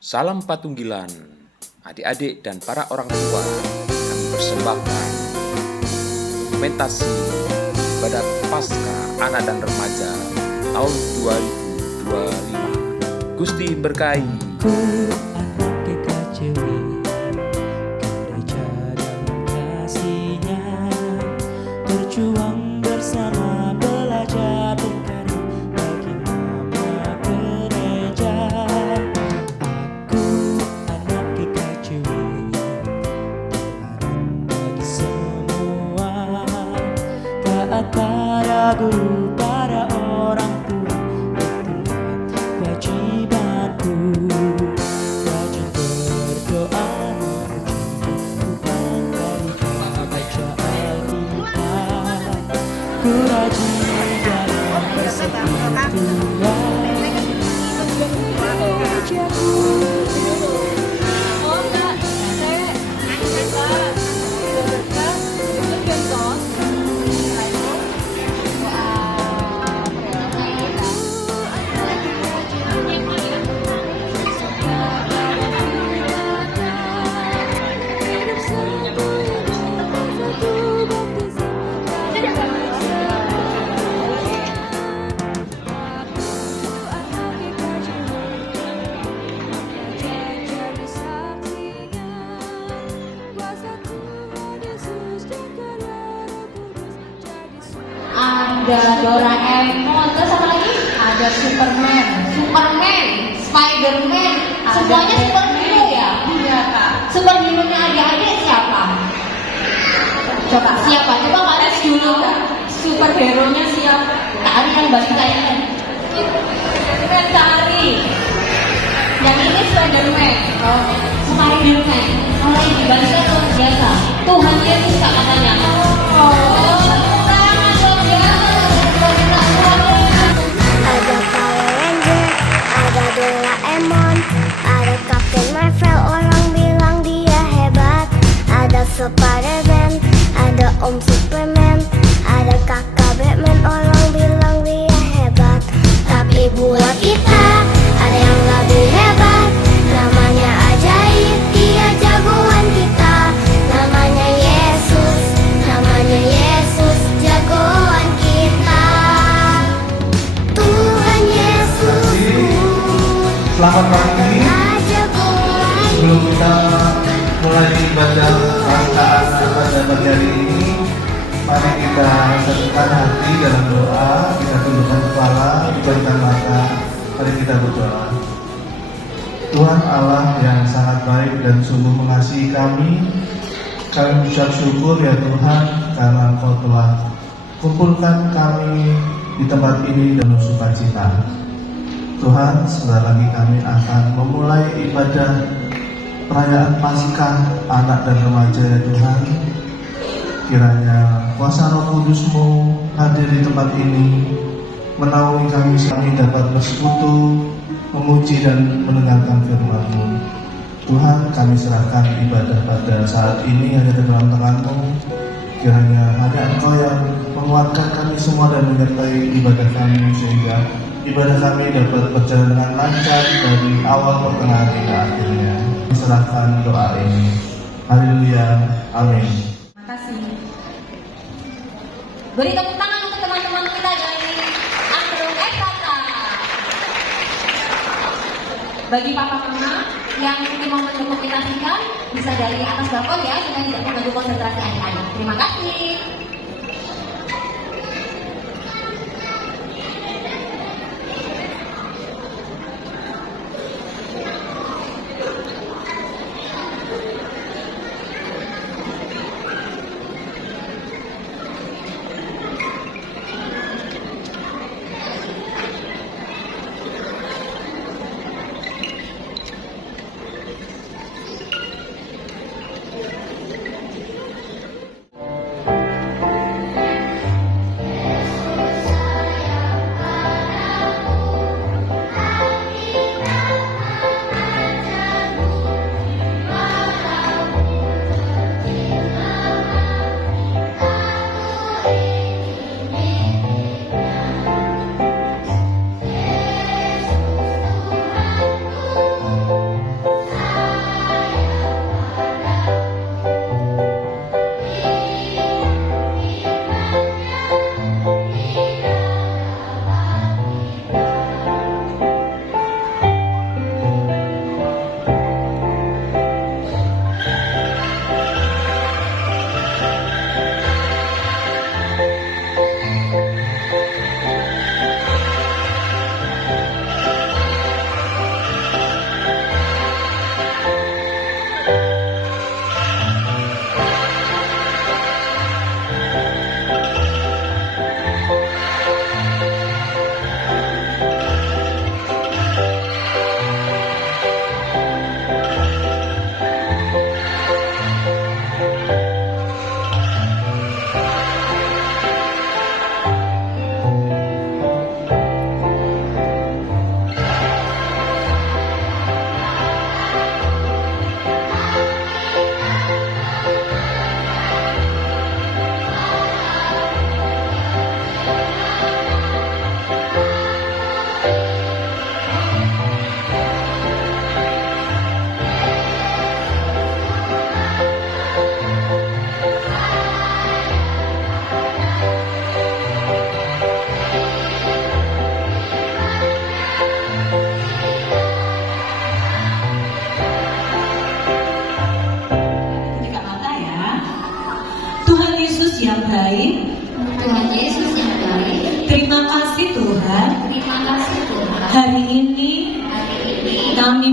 Salam Patunggilan, adik-adik dan para orang tua, kami persembahkan dokumentasi ibadat Paskah anak dan remaja tahun 2025. Gusti berkahi. Ku anak GKJW, gereja dalam kasih-Nya, berjuang bersama, belajar berkarya bagi nama gereja. Aku anak GKJW, teladan bagi semua, taat para guru, para orang tua, itulah kewajibanku. Rajin berdoa memuji Tuhan, ketika baca Alkitab, ku rajin dalam persekutuan gerejaku. Ada Doraemon, terus apa lagi? Ada Superman, Spiderman, semuanya superhero ya? Iya kak. Superhero-nya adik-adik siapa? Coba siapa? Coba kalian dulu. Superhero-nya siapa? Tari yang bahasa kayaknya. Tari. Yang ini Spiderman. Oh, Spiderman. Kalau ini bahasa luar biasa. Tuhan Yesus kak katanya. Oh. Ada Power Ranger, ada Doraemon, ada Captain Marvel, orang bilang dia hebat. Ada Spiderman, ada Om Superman, ada kakak Batman, orang bilang dia hebat. Tapi buat kita ada yang lebih hebat, namanya ajaib, dia jagoan kita. Namanya Yesus, jagoan kita. Tuhan Yesusku, Selamat pagi. jagoan. Sebelum kita mulai ibadah Paskah pada pagi hari ini, mari kita satukan hati dalam doa. Kita tundukkan kepala, diberikan mata. Mari kita berdoa. Tuhan Allah yang sangat baik dan sungguh mengasihi kami mengucap syukur ya Tuhan karena Engkau telah kumpulkan kami di tempat ini dengan sukacita. Tuhan, sebentar lagi kami akan memulai ibadah perayaan Paskah anak dan remaja ya Tuhan. Kiranya kuasa Roh Kudus-Mu hadir di tempat ini, menaungi kami dapat bersekutu, memuji dan mendengarkan firman-Mu. Tuhan, kami serahkan ibadah pada saat ini hanya ke dalam tangan-Mu. Kiranya hanya Engkau yang menguatkan kami semua dan menyertai ibadah kami sehingga ibadah kami dapat berjalan dengan lancar dari awal pertengahan hingga akhirnya. Serahkan doa ini. Haleluya. Amin. Terima kasih. Beri tepuk tangan untuk teman-teman kita dari Angklung Ekata. Bagi papa mama yang ingin mau mendokumentasikan, bisa dari atas balkon ya, supaya tidak mengganggu konsentrasi adik-adik. Terima kasih.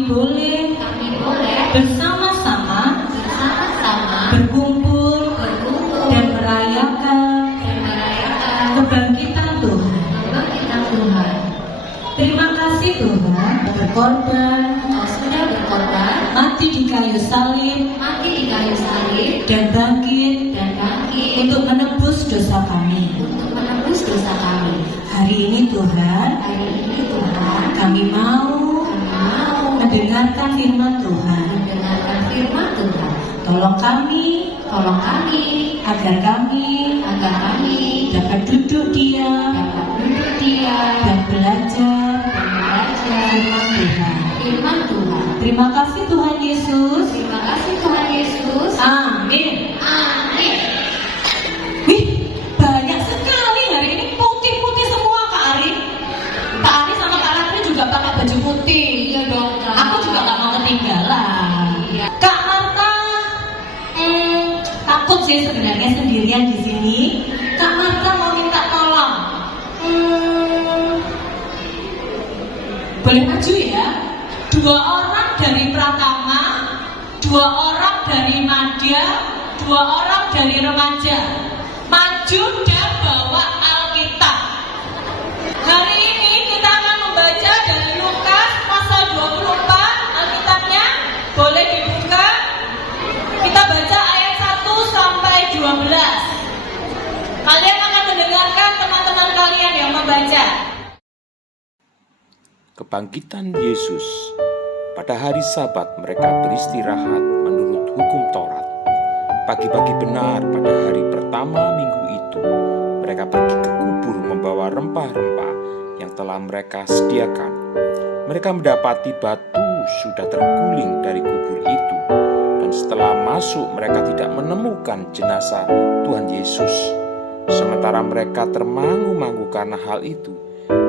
boleh bersama-sama berkumpul dan merayakan kebangkitan Tuhan. Terima kasih Tuhan sudah berkorban mati di kayu salib dan bangkit untuk menebus dosa kami. Hari ini Tuhan kami mau mendengarkan firman Tuhan. Tolong kami agar kami dapat duduk diam dan belajar firman Tuhan. Terima kasih Tuhan Yesus. Amin. Wih, banyak sekali hari ini putih-putih semua Kak Ari. Kak Ari sama Kak Ratri juga pakai baju putih. Iya dong Kak. Aku juga gak mau ketinggalan. Kak Marta takut sih sebenarnya sendirian di sini. Kak Marta mau minta tolong. Boleh maju ya? 2 orang dari Pratama, 2 orang dari Madya, 2 orang dari remaja. Maju dan bawa Alkitab. Hari ini kita akan membaca dari Lukas pasal 24. Alkitabnya boleh dibuka. Kita baca ayat 1 sampai 12. Kalian akan mendengarkan teman-teman kalian yang membaca. Kebangkitan Yesus. Pada hari Sabat mereka beristirahat menurut hukum Taurat. Pagi-pagi benar pada hari pertama minggu itu, mereka pergi ke kubur membawa rempah-rempah yang telah mereka sediakan. Mereka mendapati batu sudah terguling dari kubur itu, dan setelah masuk mereka tidak menemukan jenazah Tuhan Yesus. Sementara mereka termangu-mangu karena hal itu,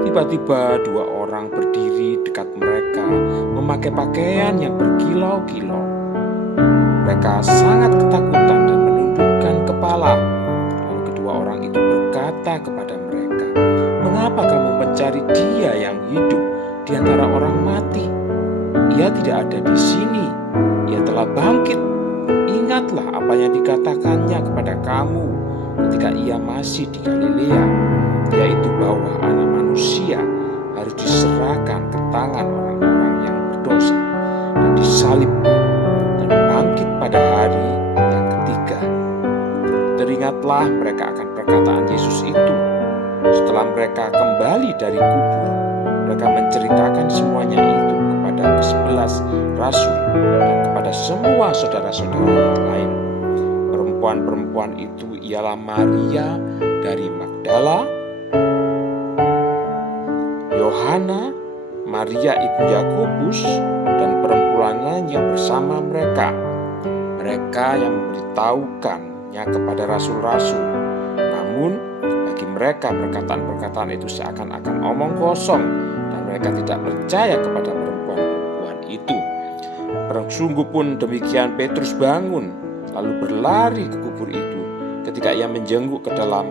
tiba-tiba 2 orang berdiri dekat mereka memakai pakaian yang berkilau-kilau. Mereka sangat ketakutan dan menundukkan kepala. Lalu kedua orang itu berkata kepada mereka, "Mengapa kamu mencari Dia yang hidup di antara orang mati? Ia tidak ada di sini. Ia telah bangkit. Ingatlah apa yang dikatakannya kepada kamu ketika ia masih di Galilea, yaitu bahwa Anak Manusia harus diserahkan ke tangan orang-orang yang berdosa dan disalibkan dan bangkit pada hari yang ketiga." Teringatlah mereka akan perkataan Yesus itu. Setelah mereka kembali dari kubur, mereka menceritakan semuanya itu kepada ke-11 rasul dan kepada semua saudara-saudara yang lain. Perempuan-perempuan itu ialah Maria dari Magdala, Yohana, Maria ibu Yakobus, dan perempuan lain yang bersama mereka. Mereka yang memberitahukannya kepada rasul-rasul. Namun bagi mereka perkataan-perkataan itu seakan-akan omong kosong, dan mereka tidak percaya kepada perempuan-perempuan itu. Sungguh pun demikian Petrus bangun, lalu berlari ke kubur itu. Ketika ia menjenguk ke dalam,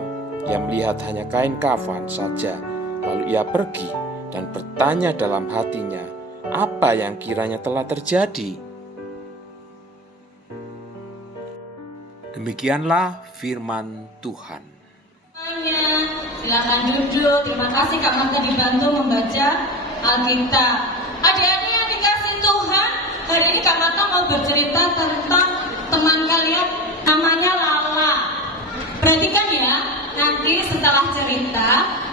ia melihat hanya kain kafan saja. Lalu ia pergi dan bertanya dalam hatinya, apa yang kiranya telah terjadi. Demikianlah firman Tuhan. Silakan duduk. Terima kasih Kak Marta dibantu membaca Alkitab. Adik-adik yang dikasih Tuhan, hari ini Kak Marta mau bercerita tentang teman kalian namanya Lala. Perhatikan ya, nanti setelah cerita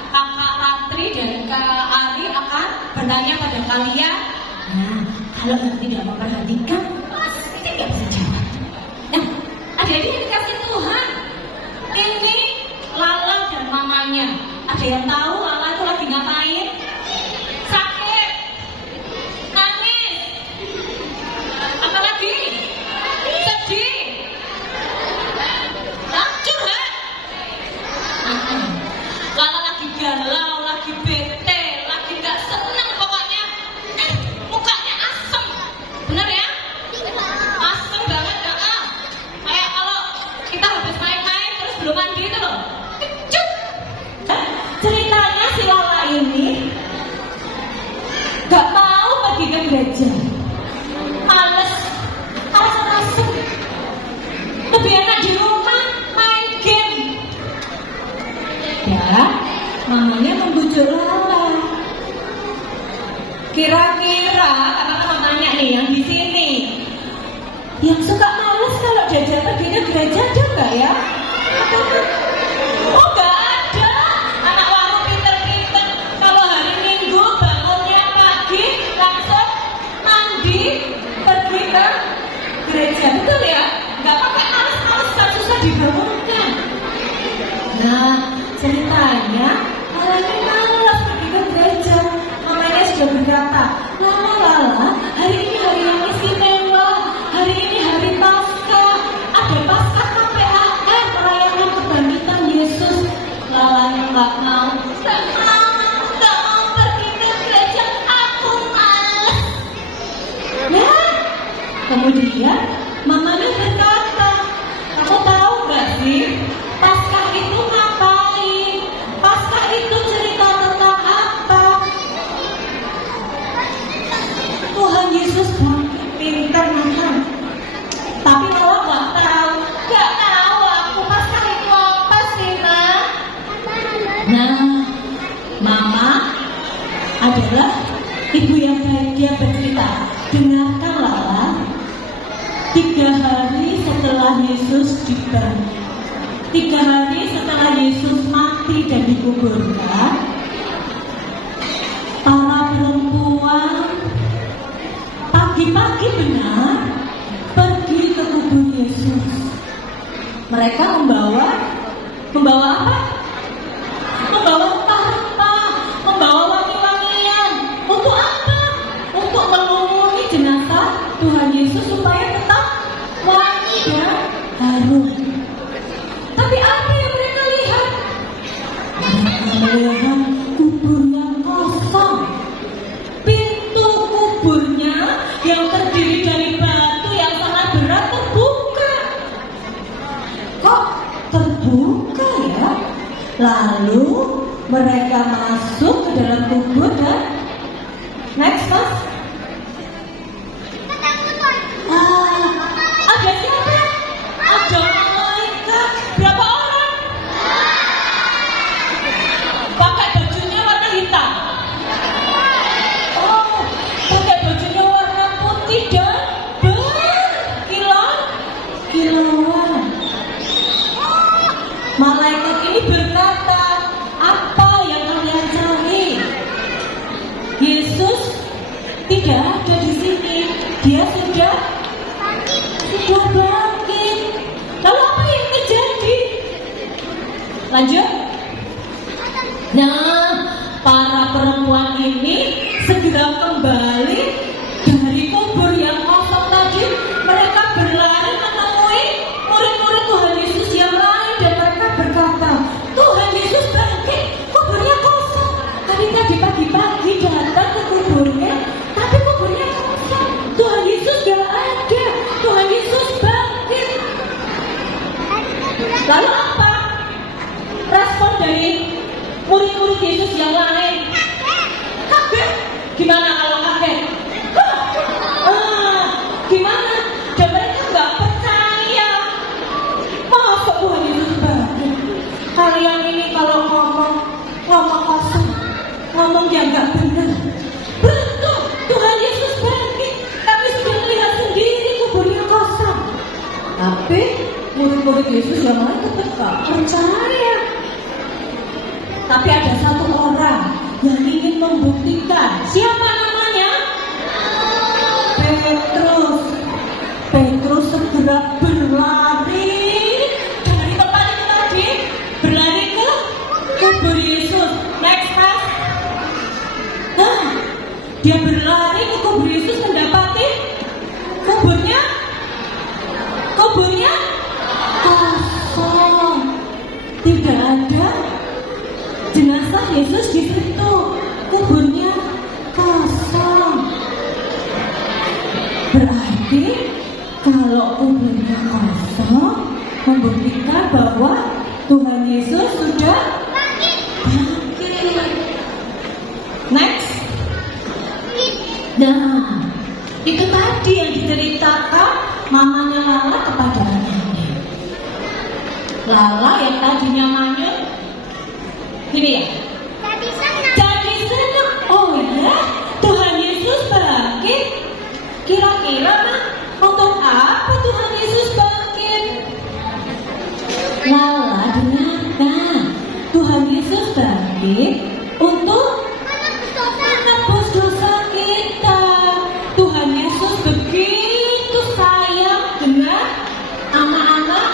Kakak Ratri dan Kak Ari akan bertanya pada kalian. Nah, kalau tidak memperhatikan, pasti tidak bisa jawab. Nah, adik-adik yang dikasih Tuhan, ini Lala dan mamanya. Ada yang tahu Lala itu lagi ngapain? Sakit, nangis, apalagi sedih, curhat. Lala lagi galau, lagi bete, lagi gak senang pokoknya. Mukanya asem, bener ya? Asem banget gak? Kayak kalau kita habis main-main terus belum mandi itu loh. Ceritanya si Lala ini Kira-kira kakak tanya nih yang di sini, yang suka males kalau jajan pergi ke gereja ada nggak ya? Oh nggak ada. Anak warung pinter-pinter kalau hari Minggu bangunnya pagi langsung mandi pergi ke gereja, betul ya? Nggak pakai males-malesan susah dibangunkan. Nah ceritanya malah ini malas pergi ke gereja. Mamanya sudah berkata, Lala, hari ini hari yang istimewa, hari ini hari Paskah, ada Paskah KPAR, merayakan kebangkitan Yesus. Lala yang nggak mau pergi ke gereja, aku malas. Nah, kemudian mamanya berkata, kamu tahu nggak sih, Paskah itu ngapain? Paskah itu cerita tentang apa? Tuhan Yesus bangkit, pintar makan. Tapi kalau nggak tahu aku Paskah itu apa sih, Nak? Nah, Mama adalah ibu yang baik, dia bercerita. Dengarkan Lala, 3 hari setelah Yesus dibangkit, 3 hari setelah Yesus mati dan dikuburkan, para perempuan pagi-pagi benar pergi ke kubur Yesus. Mereka membawa apa? Membawa rempah-rempah, membawa wangi-wangian. Untuk apa? Untuk melumuri jenazah Tuhan Yesus supaya tetap wangi dan harum. Tapi apa yang mereka lihat? Mereka melihat kuburnya kosong. Pintu kuburnya yang terdiri dari batu yang sangat berat terbuka. Kok terbuka ya? Lalu mereka masuk ke dalam kubur dan next Mas. Ada siapa? Ada malaikat. Berapa orang? Pakai bajunya warna hitam. Oh, pakai bajunya warna putih dan berkilau-kilauan. Malaikat ini berkata, apa yang kalian cari? Yesus tidak ada di sini. Dia sudah bangkit. Lalu apa yang terjadi? Lanjut. Nah, para perempuan ini segera kembali dari kubur yang kosong tadi. Mereka berlari menemui murid-murid Tuhan Yesus yang lain dan mereka berkata, Tuhan Yesus bangkit, kuburnya kosong. Tadi pagi-pagi datang ke kuburnya, tapi kuburnya kosong. Tuhan Yesus gak ada. Tuhan Yesus bangkit. Lalu apa respon dari murid-murid Yesus yang lain? Kaget. Gimana kalau kaget? Gimana? Dan mereka gak percaya. Masa Tuhan Yesus bangkit? Kalian ini kalau ngomong kosong, ngomong yang gak benar. Betul, Tuhan Yesus bangkit. Kami sudah melihat sendiri kuburnya kosong. Tapi murid-murid Yesus yang lain tetap gak percaya. Tapi ada satu orang yang ingin membuktikan. Siapa namanya? Petrus segera berlari dari tempat itu tadi, berlari ke kubur Yesus. Next Mas. Nah, dia berlari ke kubur Yesus, mendapati kuburnya kosong. Tidak ada jenazah Yesus di situ. Kuburnya kosong. Berarti kalau kuburnya kosong membuktikan bahwa Tuhan Yesus sudah bangkit. Next. Nah, itu tadi yang diceritakan mamanya Lala kepada anaknya. Lala yang tadinya manyun, gini ya. Jadi senang. Oh ya, Tuhan Yesus Mama, untuk apa Tuhan Yesus bangkit? Lala, dengarkan. Tuhan Yesus bangkit untuk menebus dosa kita. Tuhan Yesus begitu sayang dengan anak-anak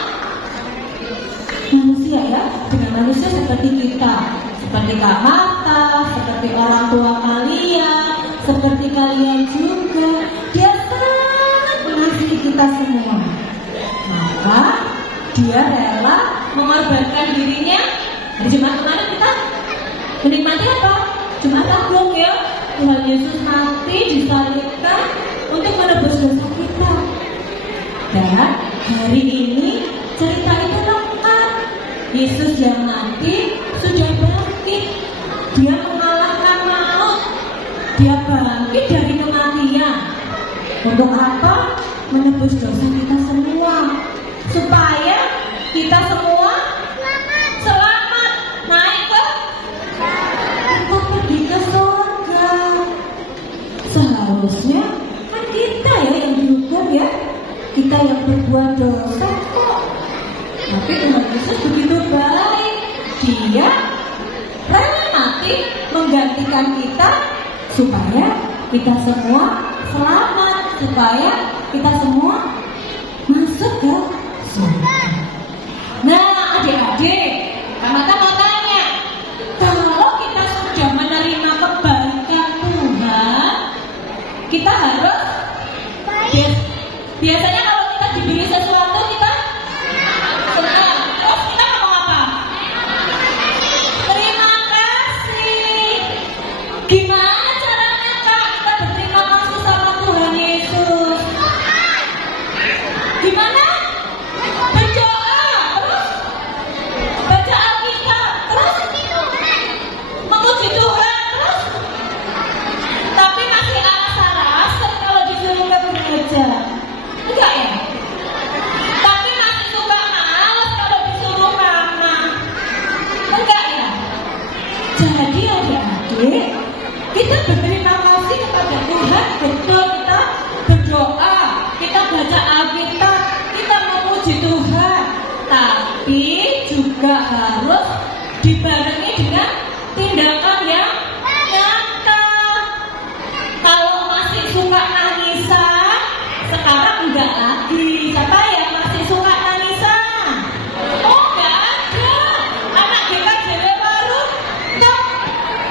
manusia ya, dengan manusia seperti kita, seperti Kak Marta, seperti orang tua kalian, seperti kalian juga. Dia sangat mengasihi kita semua. Maka dia rela mengorbankan dirinya. Di Jumat kemarin kita menikmati apa? Jumat Agung ya. Tuhan Yesus mati disalibkan untuk menebus dosa kita. Dan hari ini cerita itu lengkap. Yesus yang mati sudah bangkit. Dia mengalahkan maut. Dia bangkit dari kematian. Untuk apa? Menebus dosa kita semua. Supaya kita semua selamat naik ke kita pergi ke surga. Seharusnya kan kita ya yang dihukum ya. Kita yang berbuat dosa kok. Tapi Tuhan Yesus begitu baik. Dia rela mati menggantikan kita supaya kita semua selamat, supaya kita semua masuk ke surga. Nah, adik-adik, Kamata mau tanya, kalau kita sudah menerima kebaikan Tuhan, kita harus biasanya kalau kita diberi sesuatu kita senang. Terus kita ngomong apa? Terima kasih. Gimana caranya Kak kita berterima kasih sama Tuhan Yesus? Gimana? Berdoa, terus baca Alkitab, terus memuji Tuhan, terus tapi masih alasan kalau disuruh ke gereja. Enggak ya? Tapi masih suka malas kalau disuruh mama. Enggak ya? Jadi adik-adik, kita berterima kasih kepada Tuhan, betul kita berdoa, kita baca Alkitab, kita memuji Tuhan, tapi juga harus dibarengi dengan tindakan yang nyata. Kalau masih suka nangisan, sekarang enggak lagi. Siapa yang masih suka nangisan? Oh, enggak ada. Anak GKJW baru, toh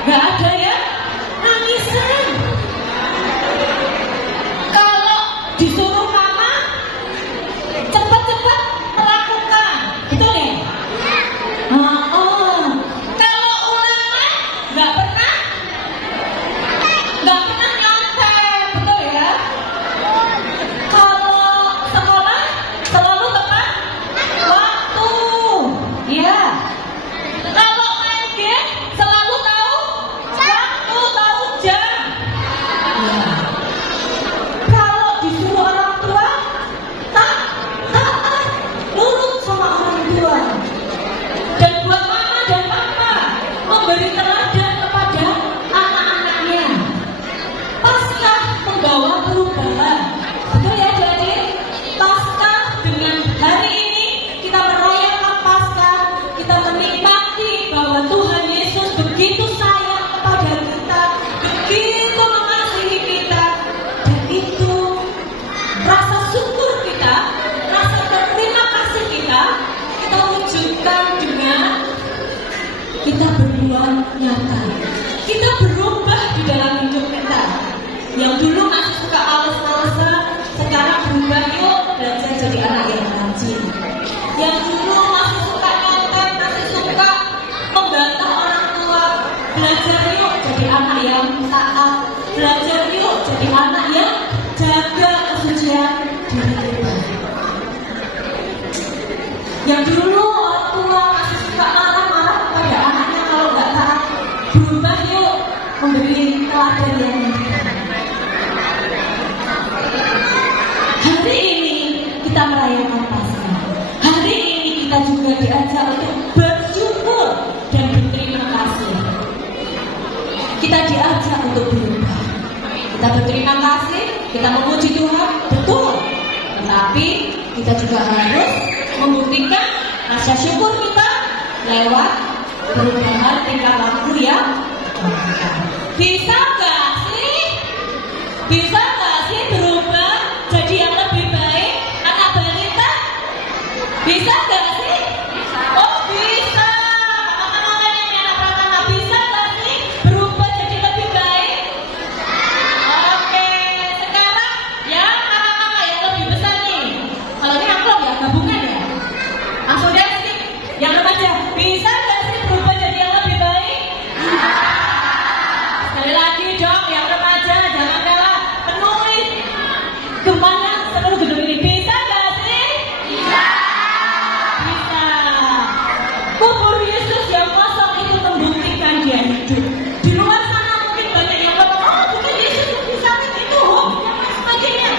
enggak ada ya nangisan. Kalau disuruh mama cepat-cepat melakukan, betul ya? Kalau ulangan nggak pernah nyontek, betul ya? Kalau sekolah selalu tepat waktu, ya. Kalau main game selalu tahu waktu, tahu jam. Ya. Kalau disuruh orang tua taat, nurut sama orang tua. Dan buat mama dan papa memberi teladan kepada anak-anaknya. Paskah membawa perubahan. Betul ya jadi? Paskah dengan hari ini kita merayakan Paskah, kita menikmati bahwa Tuhan Yesus begitu sayang kepada kita, begitu mengasihi kita. Dan itu rasa syukur kita, rasa berterima kasih kita wujudkan dengan kita berbuat nyata. Kita berubah di dalam hidup kita. Yang dulu masih suka males-malesan, sekarang berubah yuk belajar jadi anak yang rajin. Yang dulu masih suka nyontek, masih suka membantah orang tua, belajar yuk jadi anak yang taat. Belajar yuk jadi anak yang jaga kesucian diri kita. Yang dulu orang tua masih suka marah-marah kepada anaknya kalau nggak taat, berubah yuk memberi teladan yang baik. Hari ini kita merayakan Paskah. Hari ini kita juga diajak untuk bersyukur dan berterima kasih. Kita diajak untuk berubah. Kita berterima kasih, kita memuji Tuhan. kita juga harus membuktikan rasa syukur kita lewat perubahan tingkah laku yang bisa nggak sih? Bisa nggak sih berubah jadi yang lebih baik? Anak balita bisa nggak sih? Oh bisa. Anak pratama bisa nggak sih berubah jadi lebih baik? Oke, sekarang ya kakak-kakak yang lebih besar nih. Kalau ini amplop ya gabungan ya. Langsung deh sih. Yang remaja bisa nggak sih berubah jadi yang lebih baik? Sekali lagi dong, yang remaja jangan kalah, penuhi gempanya seluruh gedung ini. Bisa nggak sih? Bisa. Bisa. Kubur Yesus yang kosong itu membuktikan dia hidup. Di luar sana mungkin banyak yang ngomong, oh mungkin Yesus lebih sakit itu hoax dan lain sebagainya.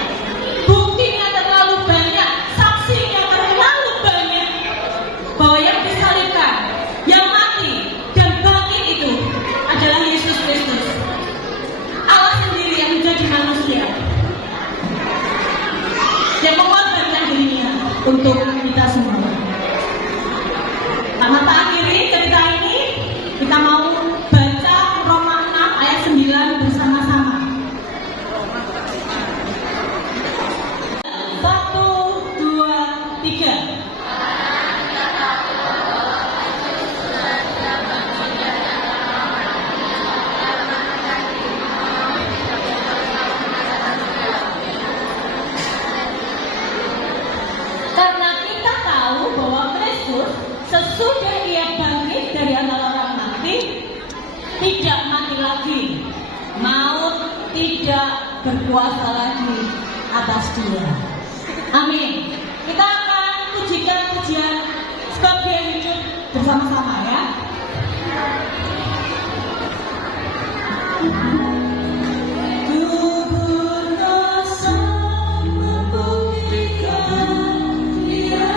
Buktinya terlalu banyak, saksinya terlalu banyak bahwa yang disalibkan, yang mati dan bangkit itu adalah Yesus Kristus. Allah sendiri yang menjadi manusia, yang mengorbankan dirinya untuk kita semua. Karena tak akhiri cerita ini, kita mau baca Roma 6 ayat 9 bersama-sama. 1, 2, 3. Karena kita tahu bahwa Kristus sesudah ia bangkit dari antara orang mati, tidak mati lagi. Maut tidak berkuasa lagi atas dia. Amin. Kita akan pujikan pujian sebab dia hidup bersama-sama ya. Kubur kosong membuktikan dia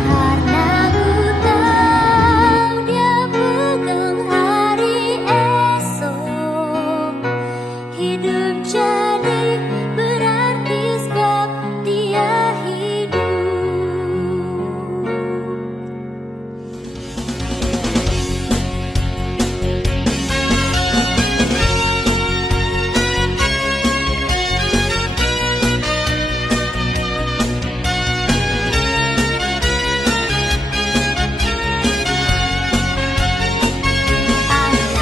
Karena ku tahu dia bukan hari esok. Hidup jadi berarti sebab dia hidup. Anak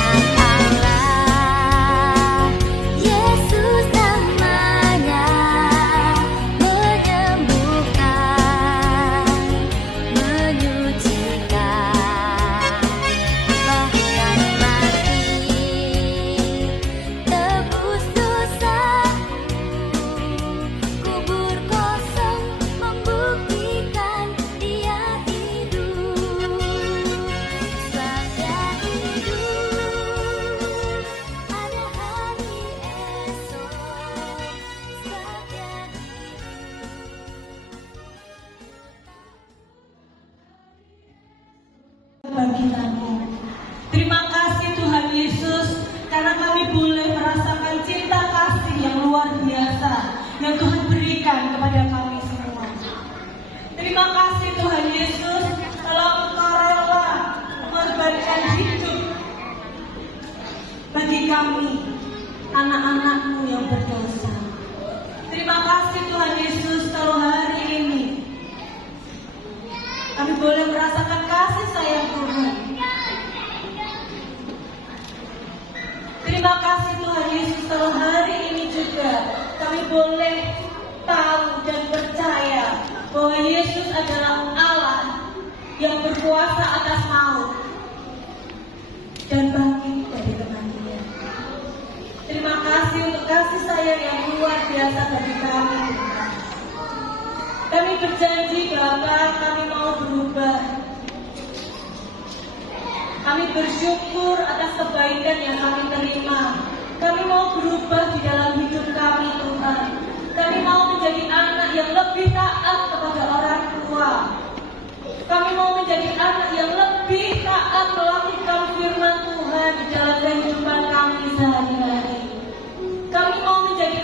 Allah, Yesus namanya, menyembuhkan, menyucikan, bahkan mati, tebus dosaku. Kubur kosong membuktikan dia hidup. Sebab dia hidup, ada hari esok. Sebab dia kebangkitanmu. Terima kasih Tuhan Yesus, karena kami boleh merasakan cinta kasih yang luar biasa yang Tuhan berikan kepada kami semua. Terima kasih Tuhan Yesus, kalau Engkau rela mengorbankan hidup bagi kami, anak-anak-Mu yang berdosa. Terima kasih Tuhan Yesus, kalau hari ini kami boleh merasakan kasih sayang Tuhan. Terima kasih Tuhan Yesus, kalau hari ini juga kami boleh tahu dan percaya bahwa Yesus adalah Allah yang berkuasa atas maut dan bangkit dari kematian. Terima kasih untuk kasih sayang yang luar biasa bagi kami, Tuhan. Kami berjanji bahwa kami mau berubah. Kami bersyukur atas kebaikan yang kami terima. Kami mau berubah di dalam hidup kami, Tuhan. Kami mau menjadi anak yang lebih taat kepada orang tua. Kami mau menjadi anak yang lebih taat melakukan firman Tuhan di dalam kehidupan kami sehari-hari. Kami mau menjadi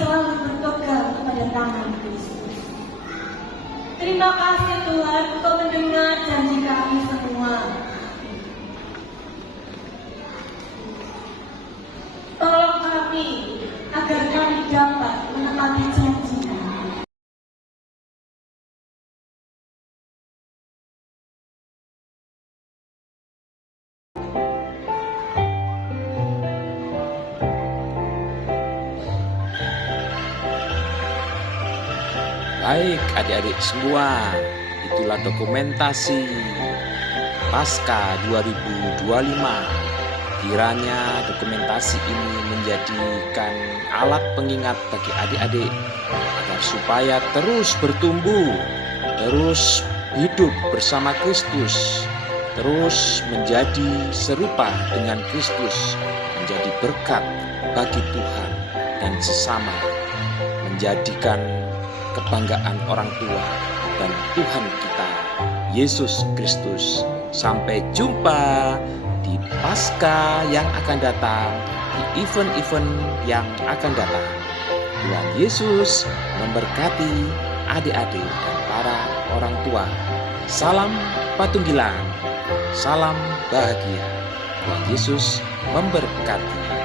selalu berpegang kepada tangan Kristus. Terima kasih Tuhan, Engkau mendengar janji kami semua. Tolong kami agar kami dapat menepati janji. Baik adik-adik semua, itulah dokumentasi Paskah 2025. Kiranya dokumentasi ini menjadikan alat pengingat bagi adik-adik agar supaya terus bertumbuh, terus hidup bersama Kristus, terus menjadi serupa dengan Kristus, menjadi berkat bagi Tuhan dan sesama, menjadikan kebanggaan orang tua dan Tuhan kita, Yesus Kristus. Sampai jumpa di Paskah yang akan datang, di event-event yang akan datang. Tuhan Yesus memberkati adik-adik dan para orang tua. Salam patunggilan, salam bahagia. Tuhan Yesus memberkati.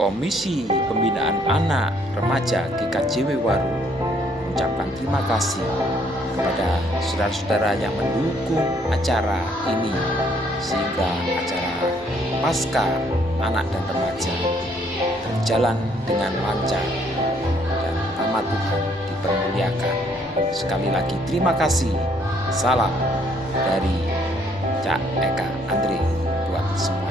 Komisi Pembinaan Anak Remaja GKJW Waru mengucapkan terima kasih kepada saudara-saudara yang mendukung acara ini sehingga acara Paskah Anak dan Remaja berjalan dengan lancar dan nama Tuhan dipermuliakan. Sekali lagi terima kasih. Salam dari Cak Eka Andre buat semua.